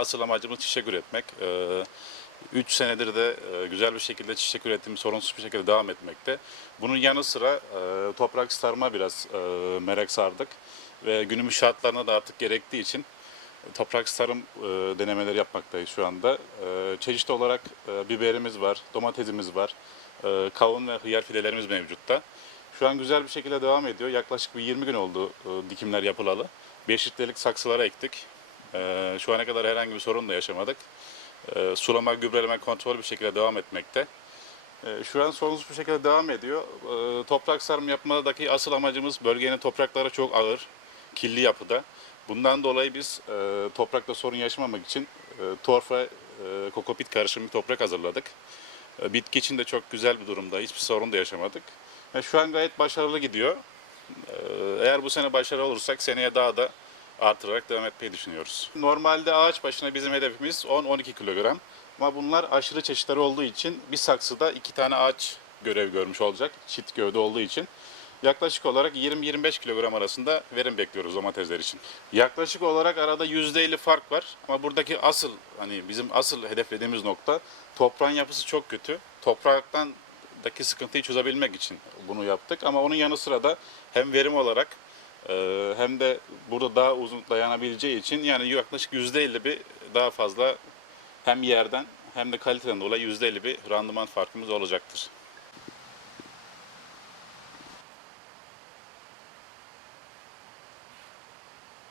asıl amacımız çiçek üretmek. 3 senedir de e, güzel bir şekilde çiçek üretimi sorunsuz bir şekilde devam etmekte. Bunun yanı sıra e, toprak sarma biraz e, merak sardık ve günümüz şartlarına da artık gerektiği için toprak sarım e, denemeleri yapmaktayız şu anda. E, çeşitli olarak e, biberimiz var, domatesimiz var, e, kavun ve hıyar fidelerimiz mevcutta. Şu an güzel bir şekilde devam ediyor. Yaklaşık bir 20 gün oldu e, dikimler yapılalı. 5 litrelik saksılara ektik. E, şu ana kadar herhangi bir sorun da yaşamadık. E, sulama, gübreleme kontrol bir şekilde devam etmekte. E, şu an sorunsuz bir şekilde devam ediyor. Toprak sarım yapmadaki asıl amacımız bölgenin toprakları çok ağır, kirli yapıda. Bundan dolayı biz e, toprakta sorun yaşamamak için e, torf ve e, kokopit karışımı toprak hazırladık. Bitki için de çok güzel bir durumda, hiçbir sorun da yaşamadık. Şu an gayet başarılı gidiyor. Eğer bu sene başarılı olursak seneye daha da artırarak devam etmeyi düşünüyoruz. Normalde ağaç başına bizim hedefimiz 10-12 kilogram. Ama bunlar aşırı çeşitleri olduğu için bir saksıda iki tane ağaç görev görmüş olacak. Çit gövde olduğu için. Yaklaşık olarak 20-25 kilogram arasında verim bekliyoruz domatesler için. Yaklaşık olarak arada %50 fark var. Ama buradaki asıl hani bizim asıl hedeflediğimiz nokta toprağın yapısı çok kötü. Topraktan daki sıkıntıyı çözebilmek için bunu yaptık. Ama onun yanı sıra da hem verim olarak e, hem de burada daha uzun dayanabileceği için yani yaklaşık %50 bir daha fazla hem yerden hem de kaliteden dolayı %50 bir randıman farkımız olacaktır.